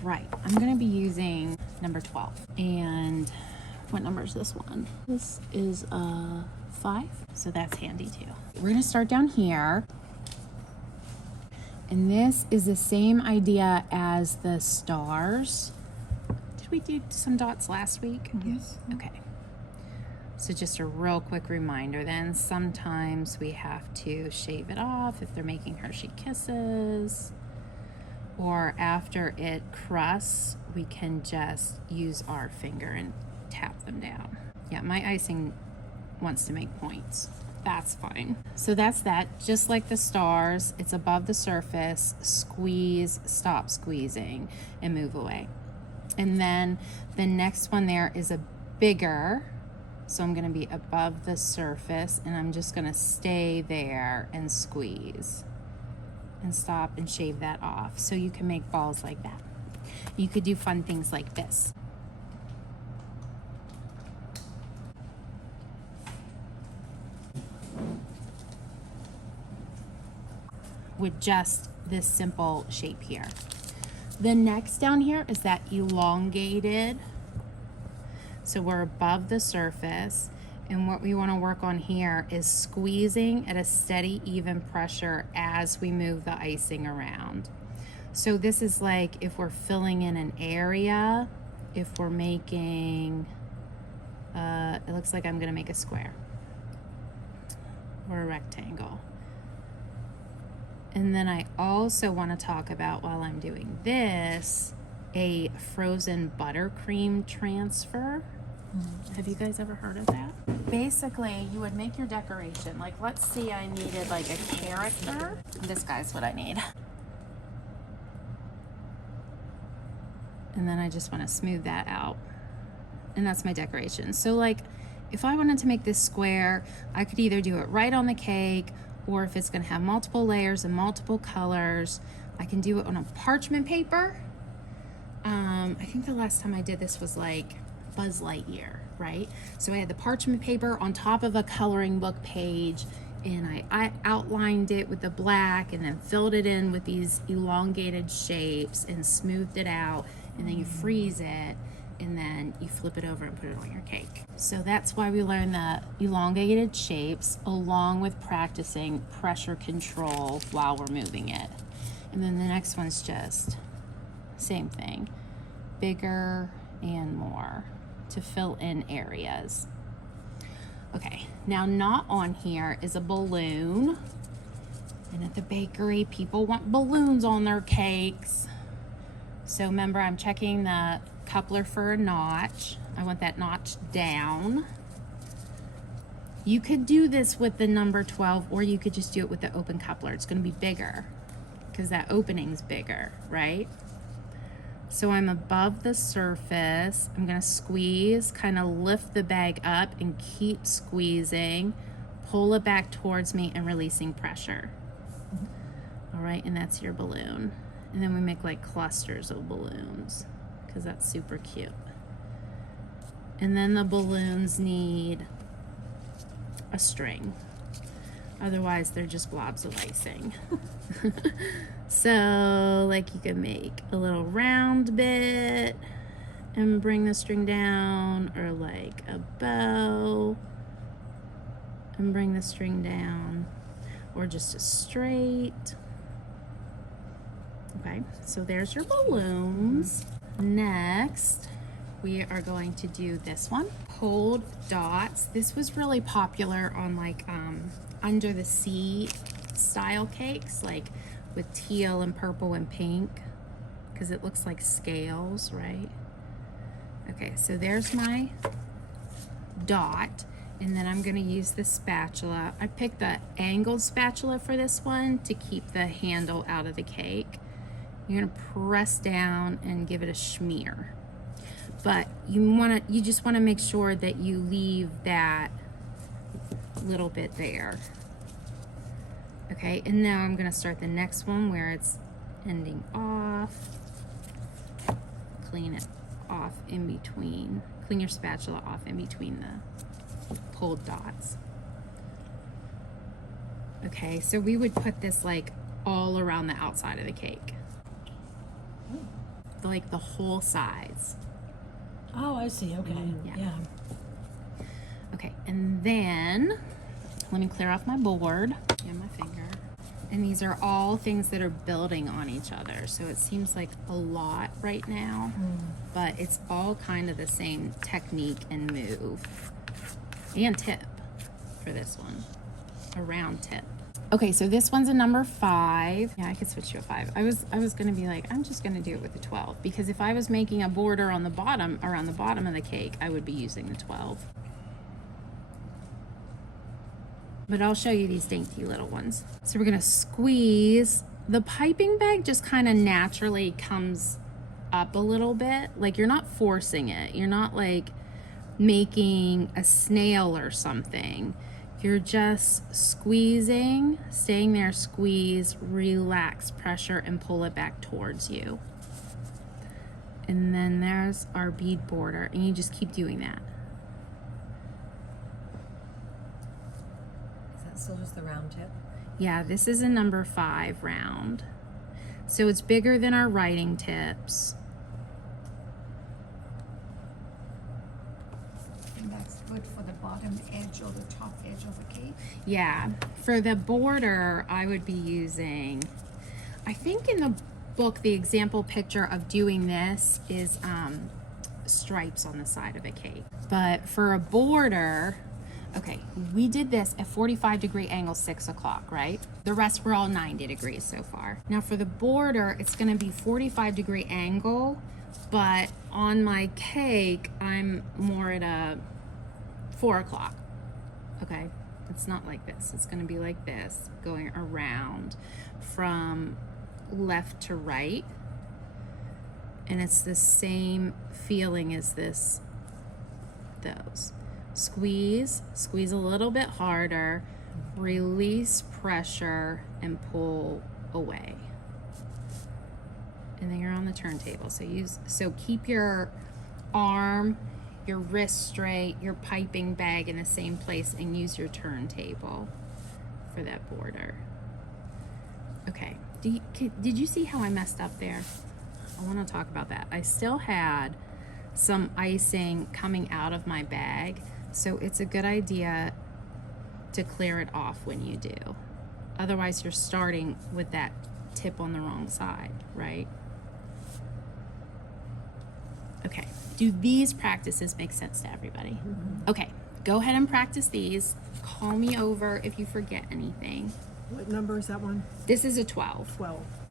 All right, I'm gonna be using number 12. And what number is this one? This is 5, so that's handy too. We're gonna start down here. And this is the same idea as the stars. Did we do some dots last week? Yes. Okay. So just a real quick reminder then, sometimes we have to shave it off if they're making Hershey Kisses, or after it crusts, we can just use our finger and tap them down. Yeah, my icing wants to make points. That's fine. So that's that, just like the stars, it's above the surface, squeeze, stop squeezing, and move away. And then the next one there is a bigger, so I'm gonna be above the surface and I'm just gonna stay there and squeeze and stop and shave that off. So you can make balls like that. You could do fun things like this. With just this simple shape here. The next down here is that elongated. So we're above the surface, and what we want to work on here is squeezing at a steady, even pressure as we move the icing around. So this is like if we're filling in an area, if we're making, it looks like I'm gonna make a square or a rectangle. And then I also want to talk about, while I'm doing this, a frozen buttercream transfer. Have you guys ever heard of that? Basically, you would make your decoration. Like, let's see, I needed like a character. This guy's what I need. And then I just want to smooth that out. And that's my decoration. So like, if I wanted to make this square, I could either do it right on the cake, or if it's gonna have multiple layers and multiple colors, I can do it on a parchment paper. I think the last time I did this was like Buzz Lightyear, right? So I had the parchment paper on top of a coloring book page, and I outlined it with the black and then filled it in with these elongated shapes and smoothed it out, and then you freeze it, and then you flip it over and put it on your cake. So that's why we learn the elongated shapes, along with practicing pressure control while we're moving it. And then the next one's just same thing, bigger and more to fill in areas. Okay, now not on here is a balloon. And at the bakery, people want balloons on their cakes. So remember, I'm checking the coupler for a notch. I want that notch down. You could do this with the number 12, or you could just do it with the open coupler. It's gonna be bigger because that opening's bigger, right? So I'm above the surface. I'm gonna squeeze, kind of lift the bag up and keep squeezing, pull it back towards me and releasing pressure. All right, and that's your balloon. And then we make like clusters of balloons because that's super cute. And then the balloons need a string. Otherwise, they're just blobs of icing. So like you can make a little round bit and bring the string down, or like a bow and bring the string down, or just a straight. Okay, so there's your balloons. Next, we are going to do this one, pulled dots. This was really popular on like under the sea style cakes, like with teal and purple and pink, because it looks like scales, right? Okay, so there's my dot, and then I'm gonna use the spatula. I picked the angled spatula for this one to keep the handle out of the cake. You're gonna press down and give it a smear. But you just wanna make sure that you leave that little bit there. Okay, and now I'm gonna start the next one where it's ending off. Clean it off in between. Clean your spatula off in between the pulled dots. Okay, so we would put this like all around the outside of the cake. like the whole sides. Oh, I see. Okay. Yeah. Okay, and then let me clear off my board and my finger. And these are all things that are building on each other. So it seems like a lot right now, but it's all kind of the same technique and move and tip for this one, a round tip. Okay, so this one's a number 5. Yeah, I could switch to a 5. I was gonna be like, I'm just gonna do it with a 12, because if I was making a border on the bottom, around the bottom of the cake, I would be using the 12. But I'll show you these dainty little ones. So we're gonna squeeze. The piping bag just kind of naturally comes up a little bit. Like, you're not forcing it. You're not like making a snail or something. You're just squeezing, staying there, squeeze, relax, pressure, and pull it back towards you. And then there's our bead border, and you just keep doing that. Is that still just the round tip? Yeah, this is a number 5 round. So it's bigger than our writing tips. And that's good for the bottom edge or the top edge of the cake. Yeah, for the border, I would be using, I think in the book, the example picture of doing this is stripes on the side of a cake. But for a border, okay, we did this at 45-degree angle, 6 o'clock, right? The rest were all 90 degrees so far. Now for the border, it's gonna be 45-degree angle, but on my cake, I'm more at a 4 o'clock, okay? It's not like this. It's gonna be like this, going around from left to right. And it's the same feeling as those. Squeeze a little bit harder, release pressure, and pull away. And then you're on the turntable. So keep your arm, your wrist straight, your piping bag in the same place, and use your turntable for that border. Okay, did you see how I messed up there? I want to talk about that. I still had some icing coming out of my bag, so it's a good idea to clear it off when you do. Otherwise, you're starting with that tip on the wrong side, right? Okay, do these practices make sense to everybody? Mm-hmm. Okay, go ahead and practice these. Call me over if you forget anything. What number is that one? This is a 12. 12.